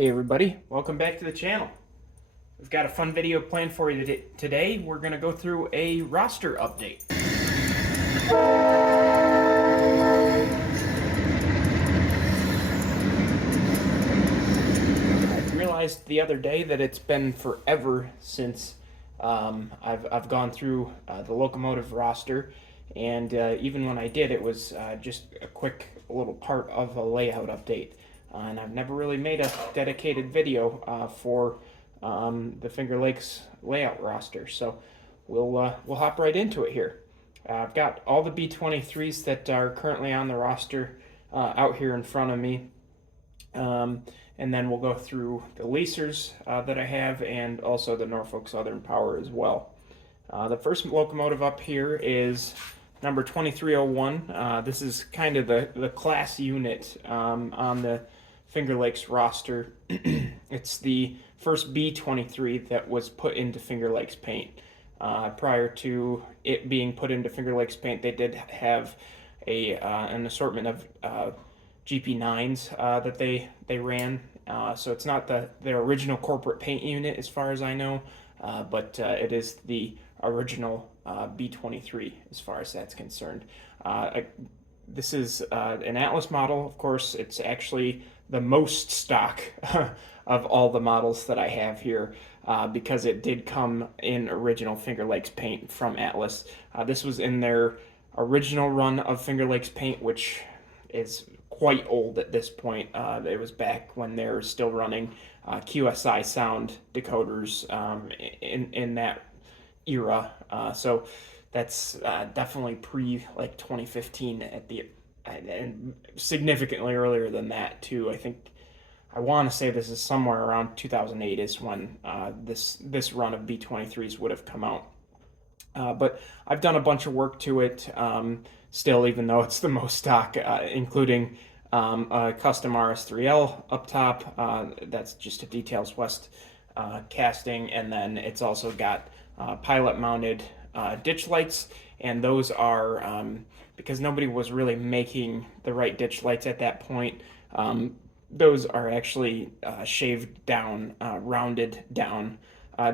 Hey everybody, welcome back to the channel. We've got a fun video planned for you today. We're going to go through a roster update. I realized the other day that it's been forever since I've gone through the Locomotive roster, and even when I did, it was just a quick little part of a layout update. And I've never really made a dedicated video for the Finger Lakes layout roster, so we'll hop right into it here. I've got all the B23s that are currently on the roster out here in front of me, and then we'll go through the leasers that I have and also the Norfolk Southern Power as well. The first locomotive up here is number 2301. This is kind of the class unit on the Finger Lakes roster. It's the first B23 that was put into Finger Lakes paint. Prior to it being put into Finger Lakes paint, they did have an assortment of GP9s that they ran. So it's not their original corporate paint unit as far as I know, but it is the original B23 as far as that's concerned. This is an Atlas model. Of course, it's actually the most stock of all the models that I have here because it did come in original Finger Lakes paint from Atlas. This was in their original run of Finger Lakes paint, which is quite old at this point. It was back when they were still running QSI sound decoders in that era. So that's definitely pre like 2015 and significantly earlier than that too. I want to say this is somewhere around 2008 is when this run of B23s would have come out. But I've done a bunch of work to it still, even though it's the most stock, including a custom RS3L up top. That's just a Details West casting, and then it's also got pilot mounted ditch lights, and those are because nobody was really making the right ditch lights at that point. Those are actually shaved down, rounded down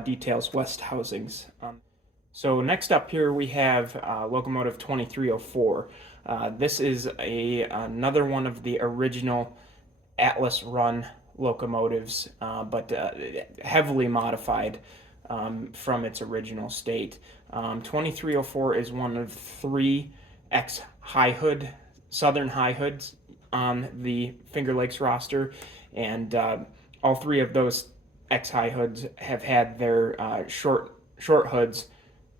Details West housings. So next up here we have Locomotive 2304. This is another one of the original Atlas run locomotives, but heavily modified from its original state. 2304 is one of three ex-high hood, Southern high hoods on the Finger Lakes roster, and all three of those ex-high hoods have had their short hoods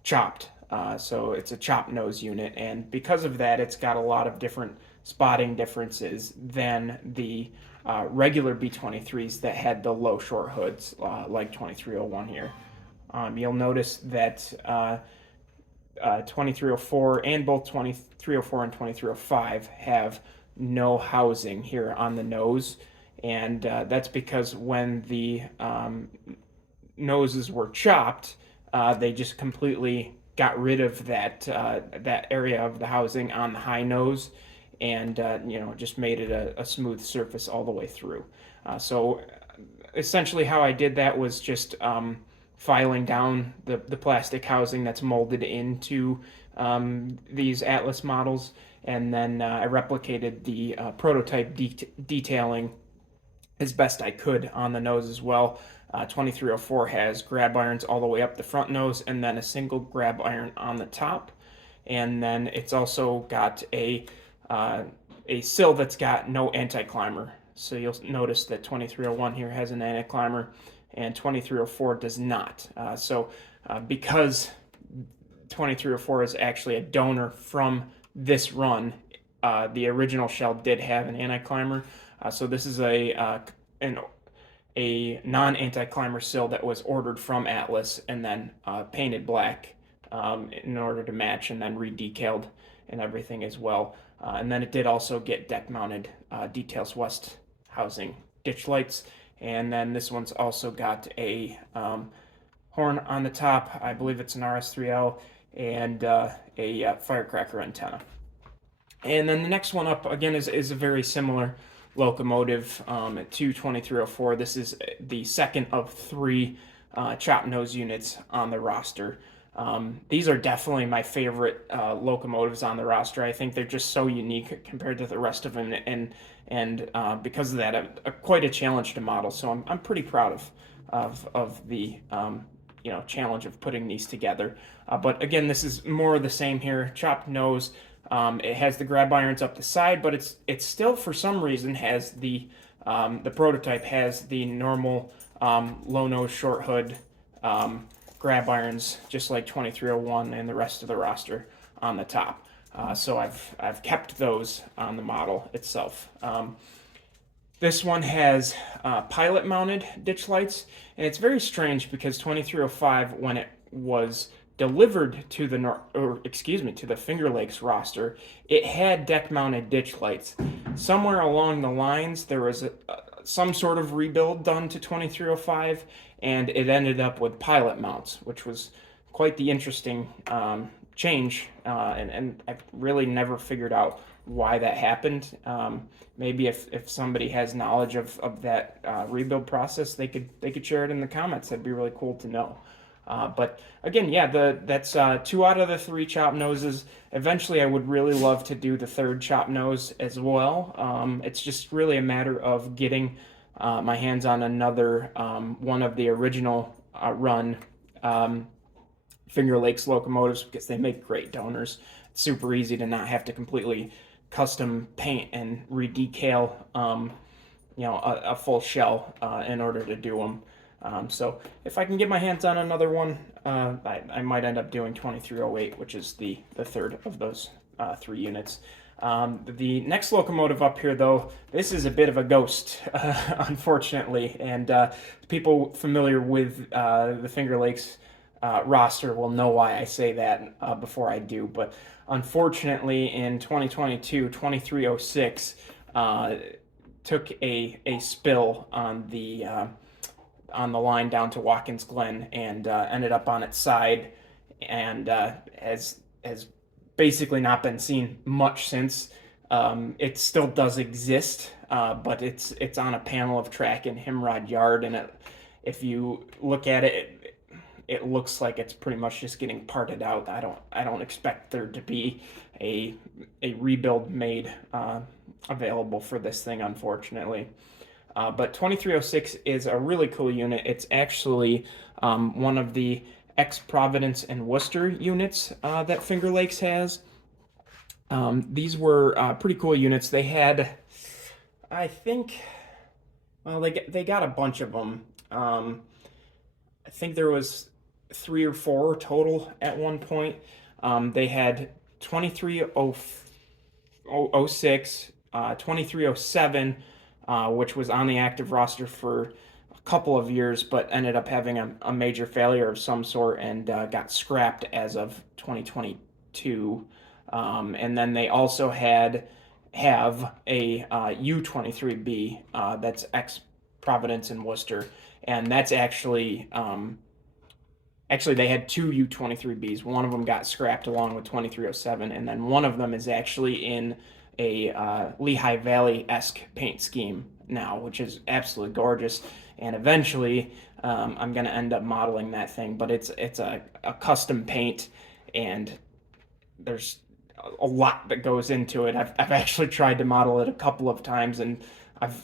chopped. So it's a chop nose unit, and because of that, it's got a lot of different spotting differences than the regular B23s that had the low short hoods, like 2301 here. You'll notice that 2304 and both 2304 and 2305 have no housing here on the nose, and that's because when the noses were chopped, they just completely got rid of that area of the housing on the high nose, and just made it a smooth surface all the way through. So essentially how I did that was just filing down the plastic housing that's molded into these Atlas models, and then I replicated the prototype detailing as best I could on the nose as well. 2304 has grab irons all the way up the front nose and then a single grab iron on the top, and then it's also got a sill that's got no anti-climber. So you'll notice that 2301 here has an anti-climber and 2304 does not. Because 2304 is actually a donor from this run, the original shell did have an anti-climber. So this is a non-anti-climber sill that was ordered from Atlas and then painted black in order to match, and then re-decaled and everything as well. And then it did also get deck-mounted Details West housing ditch lights, and then this one's also got a horn on the top. I believe it's an RS3L, and a firecracker antenna. And then the next one up again is a very similar Locomotive 22304. This is the second of three chop nose units on the roster. These are definitely my favorite locomotives on the roster. I think they're just so unique compared to the rest of them, and because of that, quite a challenge to model. So I'm pretty proud of the challenge of putting these together. But again, this is more of the same here. Chopped nose. It has the grab irons up the side, but it's still for some reason has the prototype has the normal low nose short hood grab irons, just like 2301 and the rest of the roster on the top. So I've kept those on the model itself. This one has pilot mounted ditch lights, and it's very strange because 2305, when it was delivered to the Finger Lakes roster, it had deck mounted ditch lights. Somewhere along the lines, there was some sort of rebuild done to 2305, and it ended up with pilot mounts, which was quite the interesting change, and I've really never figured out why that happened. Maybe if somebody has knowledge of that rebuild process, they could share it in the comments. That'd be really cool to know. But again, yeah, that's 2 out of the 3 chop noses. Eventually, I would really love to do the 3rd chop nose as well. It's just really a matter of getting my hands on another one of the original run Finger Lakes locomotives, because they make great donors. It's super easy to not have to completely custom paint and redecal a full shell in order to do them. So if I can get my hands on another one, I might end up doing 2308, which is the 3rd of those 3 units. The next locomotive up here, though, this is a bit of a ghost, unfortunately, and people familiar with the Finger Lakes roster will know why I say that before I do. But unfortunately, in 2022, 2306 took a spill on the line down to Watkins Glen, and ended up on its side, and has basically not been seen much since. It still does exist, but it's on a panel of track in Himrod Yard, and if you look at it, it looks like it's pretty much just getting parted out. I don't expect there to be a rebuild made available for this thing, unfortunately. But 2306 is a really cool unit. It's actually one of the ex-Providence and Worcester units that Finger Lakes has. These were pretty cool units. They had, I think, well, they got a bunch of them. I think there was 3 or 4 total at one point. They had 2306, 2307, which was on the active roster for a couple of years, but ended up having a major failure of some sort, and got scrapped as of 2022. And then they also have a U23B that's ex-Providence and Worcester, and that's actually they had 2 U23Bs. One of them got scrapped along with 2307, and then one of them is actually in a Lehigh Valley-esque paint scheme now, which is absolutely gorgeous. And eventually, I'm going to end up modeling that thing, but it's a custom paint, and there's a lot that goes into it. I've actually tried to model it a couple of times, and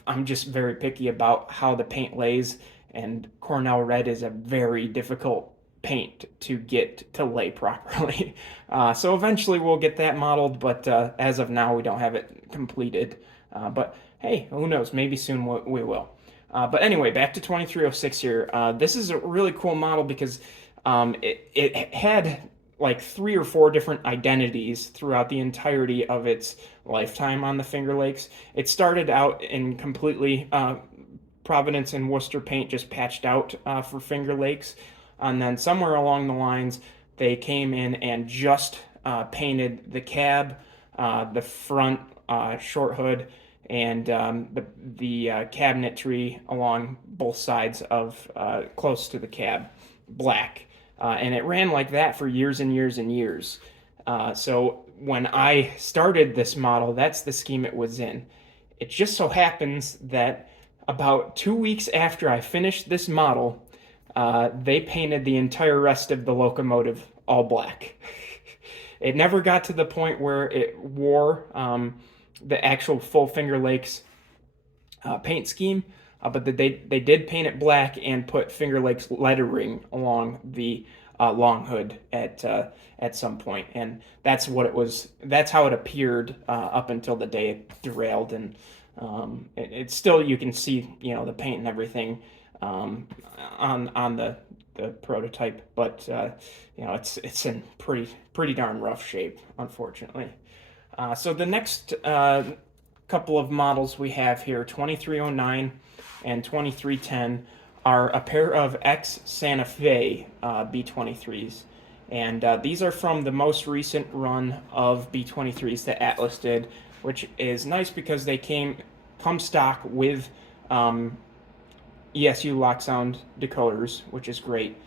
I'm just very picky about how the paint lays, and Cornell Red is a very difficult paint to get to lay properly. So eventually we'll get that modeled, but as of now we don't have it completed. But hey, who knows? Maybe soon we will. But anyway, back to 2306 here. This is a really cool model because it had like 3 or 4 different identities throughout the entirety of its lifetime on the Finger Lakes. It started out in completely Providence and Worcester paint, just patched out for Finger Lakes. And then somewhere along the lines, they came in and just painted the cab, the front short hood, and the cabinetry along both sides of close to the cab black. And it ran like that for years and years and years. So when I started this model, that's the scheme it was in. it just so happens that about 2 weeks after I finished this model, they painted the entire rest of the locomotive all black. It never got to the point where it wore the actual full Finger Lakes paint scheme, but they did paint it black and put Finger Lakes lettering along the long hood at some point, and that's what it was. That's how it appeared up until the day it derailed, and it's still, you can see, the paint and everything on the prototype, but it's in pretty darn rough shape, unfortunately. So the next couple of models we have here, 2309 and 2310, are a pair of ex Santa Fe B23s. And these are from the most recent run of B23s that Atlas did, which is nice because they come stock with ESU lock sound decoders, which is great.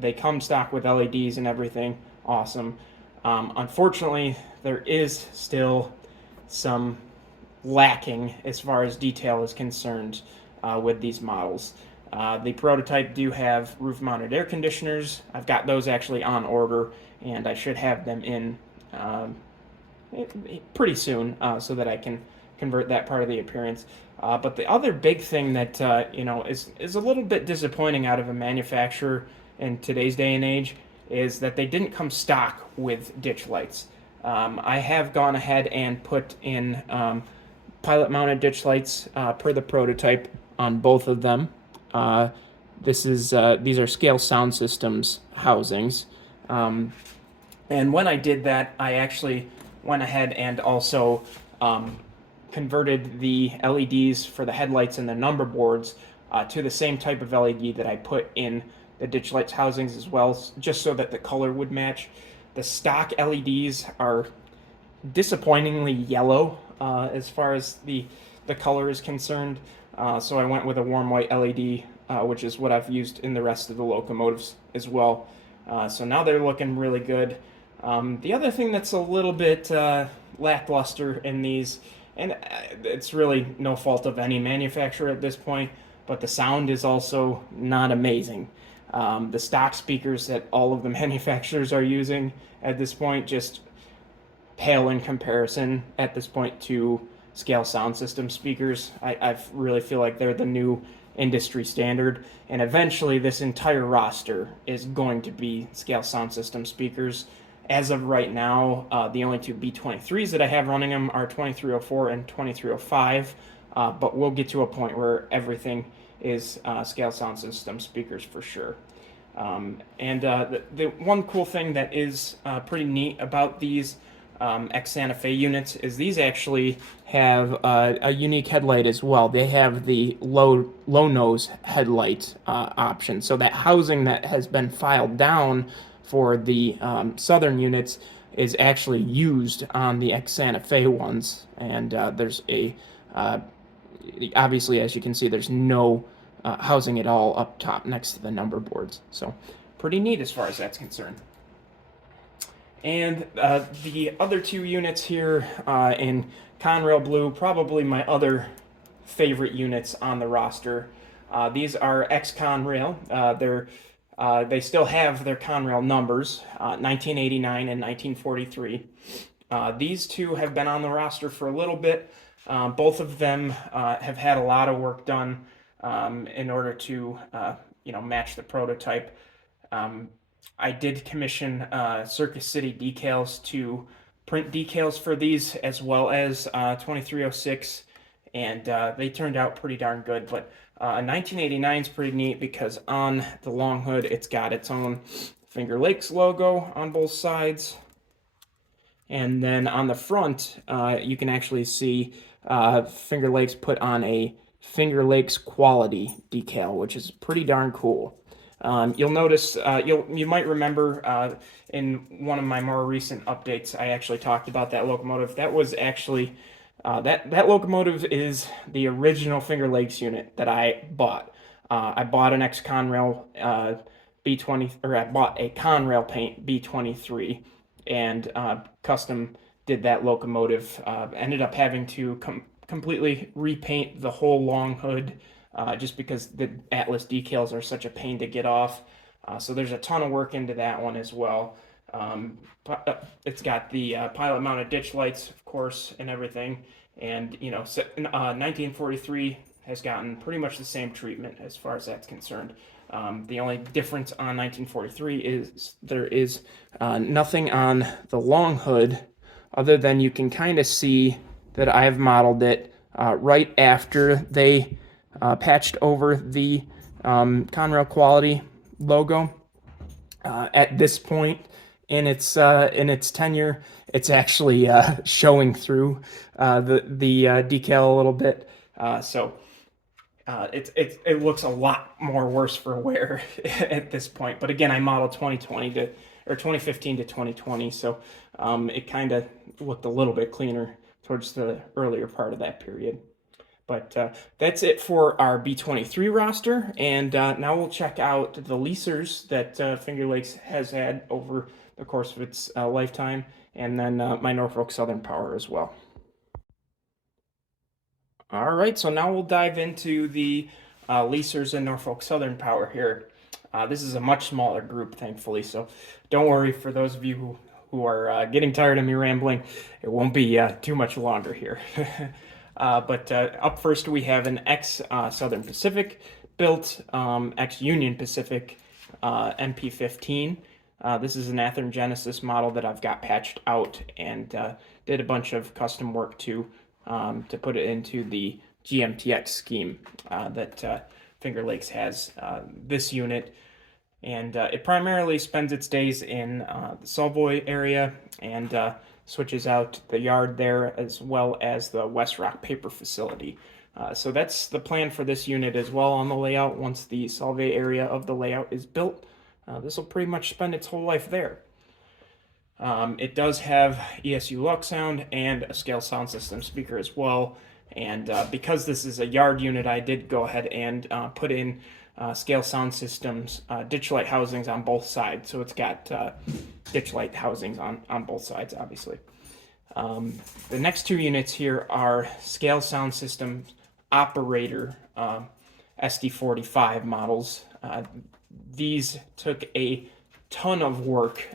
They come stock with LEDs and everything. Awesome. Unfortunately, there is still some lacking as far as detail is concerned with these models. The prototype do have roof-mounted air conditioners. I've got those actually on order, and I should have them in pretty soon so that I can convert that part of the appearance. But the other big thing that is a little bit disappointing out of a manufacturer in today's day and age is that they didn't come stock with ditch lights. I have gone ahead and put in pilot-mounted ditch lights per the prototype on both of them. These are Scale Sound Systems housings. And when I did that, I actually went ahead and also converted the LEDs for the headlights and the number boards to the same type of LED that I put in the ditch lights housings as well, just so that the color would match. The stock LEDs are disappointingly yellow as far as the color is concerned. So I went with a warm white LED, which is what I've used in the rest of the locomotives as well. So now they're looking really good. The other thing that's a little bit lackluster in these, and it's really no fault of any manufacturer at this point, but the sound is also not amazing. The stock speakers that all of the manufacturers are using at this point just pale in comparison at this point to Scale Sound System speakers. I really feel like they're the new industry standard, and eventually this entire roster is going to be Scale Sound System speakers. As of right now, the only two B23s that I have running them are 2304 and 2305, but we'll get to a point where everything is Scale Sound System speakers for sure. The one cool thing that is pretty neat about these ex Santa Fe units is these actually have a unique headlight as well. They have the low nose headlight option, so that housing that has been filed down for the southern units is actually used on the ex Santa Fe ones, and there's obviously, as you can see, there's no housing at all up top next to the number boards, so pretty neat as far as that's concerned. And the other two units here in Conrail Blue, probably my other favorite units on the roster. These are ex-Conrail. They still have their Conrail numbers, 1989 and 1943. These two have been on the roster for a little bit. Both of them have had a lot of work done in order to match the prototype. I did commission Circus City Decals to print decals for these, as well as 2306, and they turned out pretty darn good. But 1989 is pretty neat because on the long hood it's got its own Finger Lakes logo on both sides, and then on the front you can actually see Finger Lakes put on a Finger Lakes quality decal, which is pretty darn cool. You'll notice, you might remember in one of my more recent updates, I actually talked about that locomotive. That was actually, that locomotive is the original Finger Lakes unit that I bought. I bought an ex-Conrail B20, or I bought a Conrail paint B23 and custom did that locomotive. Ended up having to completely repaint the whole long hood just because the Atlas decals are such a pain to get off. So there's a ton of work into that one as well. It's got the pilot mounted ditch lights, of course, and everything. And, 1943 has gotten pretty much the same treatment as far as that's concerned. The only difference on 1943 is there is nothing on the long hood other than you can kind of see that I've modeled it right after they patched over the Conrail Quality logo. At this point in its tenure, it's actually showing through the decal a little bit. It looks a lot more worse for wear at this point. But again, I modeled 2015 to 2020, so it kind of looked a little bit cleaner towards the earlier part of that period. But that's it for our B23 roster, and now we'll check out the leasers that Finger Lakes has had over the course of its lifetime, and then my Norfolk Southern Power as well. All right, so now we'll dive into the Leasers and Norfolk Southern Power here. This is a much smaller group, thankfully, so don't worry for those of you who are getting tired of me rambling. It won't be too much longer here. But up first we have an ex-Southern Pacific built, ex-Union Pacific MP15. This is an Athearn Genesis model that I've got patched out and did a bunch of custom work to put it into the GMTX scheme that Finger Lakes has this unit. And it primarily spends its days in the Savoy area and switches out the yard there as well as the West Rock paper facility. So that's the plan for this unit as well on the layout. Once the Solvay area of the layout is built, this will pretty much spend its whole life there. It does have ESU Lux sound and a scale sound system speaker as well. And because this is a yard unit, I did go ahead and put in scale sound systems, ditch light housings on both sides. So it's got ditch light housings on both sides, obviously. The next two units here are scale sound system operator SD45 models. These took a ton of work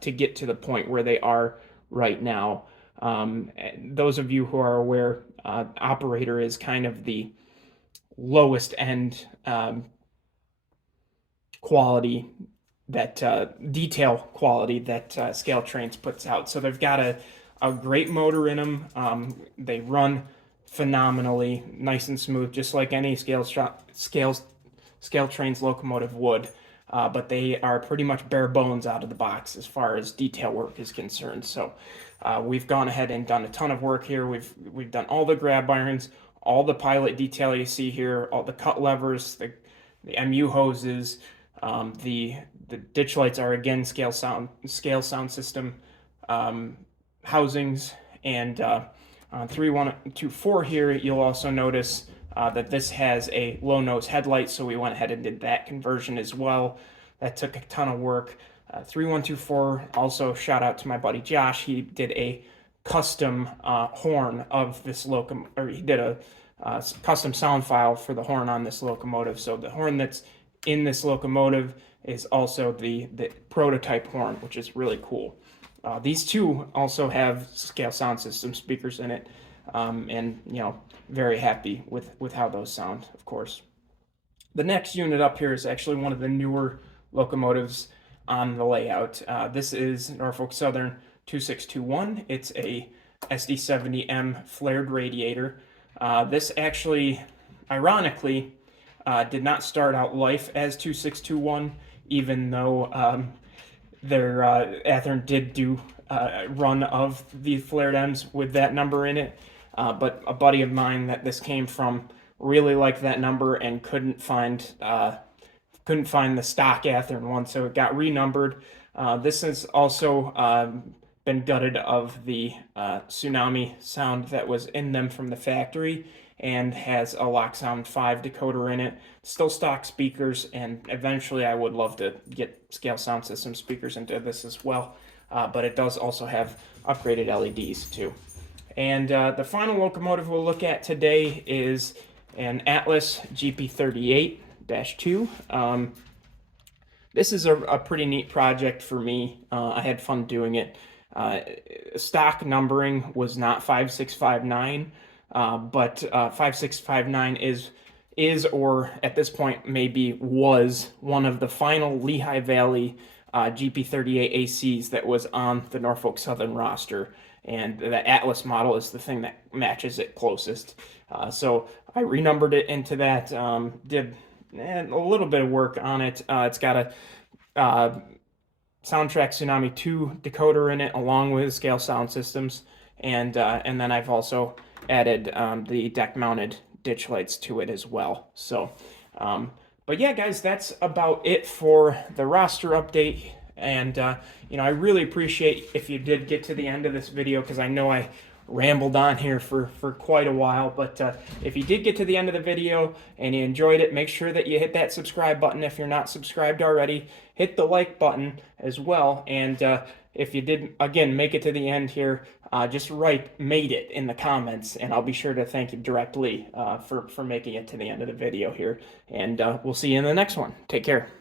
to get to the point where they are right now. Those of you who are aware, operator is kind of the lowest end quality that detail quality that Scale Trains puts out. So they've got a great motor in them. They run phenomenally, nice and smooth, just like any Scale Trains locomotive would. But they are pretty much bare bones out of the box as far as detail work is concerned. So we've gone ahead and done a ton of work here. We've done all the grab irons, all the pilot detail you see here, all the cut levers, the MU hoses, the ditch lights are again scale sound system housings, and on 3124 here you'll also notice that this has a low nose headlight, so we went ahead and did that conversion as well. That took a ton of work. 3124, also shout out to my buddy Josh. He did a custom horn of this locomotive, or he did a custom sound file for the horn on this locomotive. So the horn that's in this locomotive is also the prototype horn, which is really cool. These two also have scale sound system speakers in it, and very happy with how those sound, of course. The next unit up here is actually one of the newer locomotives on the layout. This is Norfolk Southern 2621. It's a SD70M flared radiator. This actually, ironically, did not start out life as 2621, even though their Athearn did do a run of the flared M's with that number in it. But a buddy of mine that this came from really liked that number and couldn't find the stock Athearn one, so it got renumbered. This has also been gutted of the Tsunami sound that was in them from the factory, and has a Lock Sound 5 decoder in it. Still stock speakers, and eventually I would love to get scale sound system speakers into this as well. But it does also have upgraded LEDs too. And the final locomotive we'll look at today is an Atlas GP38-2. This is a pretty neat project for me. I had fun doing it. Stock numbering was not 5659, but 5659 is or at this point maybe was one of the final Lehigh Valley GP38 ACs that was on the Norfolk Southern roster, and the Atlas model is the thing that matches it closest. So I renumbered it into that, did a little bit of work on it. It's got a Soundtrack Tsunami 2 decoder in it, along with scale sound systems, and then I've also added the deck-mounted ditch lights to it as well. So, but yeah, guys, that's about it for the roster update. And I really appreciate if you did get to the end of this video, because I know I rambled on here for quite a while. But if you did get to the end of the video and you enjoyed it, make sure that you hit that subscribe button if you're not subscribed already. Hit the like button as well. And if you did, again, make it to the end here, just write "made it" in the comments, and I'll be sure to thank you directly for making it to the end of the video here. And we'll see you in the next one. Take care.